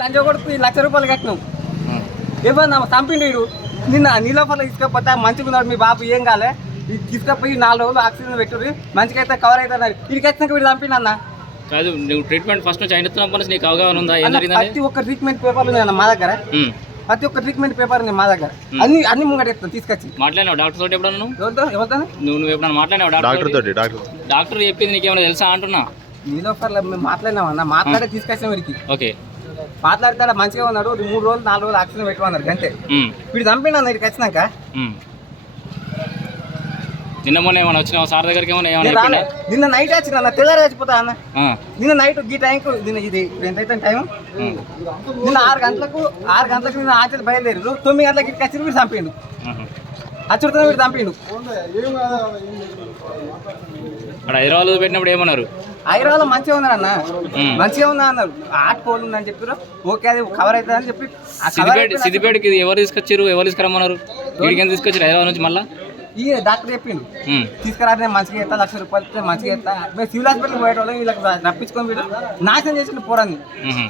లంచ కొడుకు లక్ష రూపాయలు కట్టినాం. ఏమన్నా చంపిండు నిన్న నీలోపల తీసుకపోతే మంచిగా ఉన్నాడు మీ బాబు ఏం కాలే. ఇది తీసుకపోయి నాలుగు రోజులు ఆక్సిజన్ పెట్టుర్రి. మంచిగా అయితే కవర్ అవుతున్నారు వీడికి వచ్చినాక వీడు చంపిండు అన్న. కాదు నువ్వు ట్రీట్మెంట్ ఫస్ట్ నుంచి అయినప్పుడు నీకు అవగాహన ఉందా? ప్రతి ఒక్క ట్రీట్మెంట్ పేపర్లు ఉన్నాయి అన్న మా దగ్గర. ప్రతి ఒక్క ట్రీట్మెంట్ పేపర్ మా దగ్గర. అన్ని అన్ని ముంగట తీసుకొచ్చి. మాట్లాడినావు డాక్టర్ తోటి ఎప్పుడన్నా నువ్వు? ఎవరితో ఎవరితో? నువ్వు నువ్వు ఎప్పుడన్నా మాట్లాడినావు డాక్టర్ డాక్టర్ తోటి? డాక్టర్ డాక్టర్ చెప్పింది నీకేమైనా తెలుసా అంటున్నా? నీలోఫర్లో మేము మాట్లాడినాం అన్న మాట్లాడే తీసుకొచ్చాం వీడికి. ఓకే. మాట్లాడితే మంచిగా ఉన్నాడు. మూడు రోజులు నాలుగు రోజులు ఆక్సిజన్ పెట్టమన్నారు. అంతే. వీడు చంపిండు అన్న వీడికి వచ్చినాక. నిన్న మొన్న ఏమైనా వచ్చినావు? సార్ దగ్గరికి ఏమైనా ఏమైనా? నిన్న నైట్ వచ్చిన అన్న. తెల్లారి చచ్చిపోతా అన్న. నిన్న నైట్ ఈ టైంకు నిన్న ఇది ఇప్పుడు ఎంత అయితే టైం. నిన్న ఆరు గంటలకు ఆరు గంటలకు నిన్న ఆచరి బయలుదేరు తొమ్మిది గంటలకు ఇక్కడికి వచ్చి వీడు చంపిండు. అచ్చుడుతో వీడు చంపిండు. అక్కడ హైదరాబాద్ పెట్టినప్పుడు ఏమన్నారు? హైదరాబాద్ మంచిగా ఉన్నారు అన్న. మంచిగా ఉన్నా అన్నారు. ఆర్ట్ కోల్ ఉందని చెప్పారు ఓకే అది కవర్ అవుతుంది అని చెప్పి సిద్దిపేటకి ఎవరు తీసుకొచ్చారు ఎవరు తీసుకురమ్మన్నారు? వీడికి తీసుకొచ్చారు హైదరాబాద్ నుంచి మళ్ళా? ఈ డాక్టర్ చెప్పిండు. తీసుకురా మంచిగా ఎత్తా లక్ష రూపాయలు ఇస్తే మంచిగా ఎత్తా మేము సివిల్ హాస్పిటల్ పోయేటోళ్ళం వీళ్ళకి రప్పించుకొని వీడు నాశనం చేసిన పోరాన్ని. ఉహు.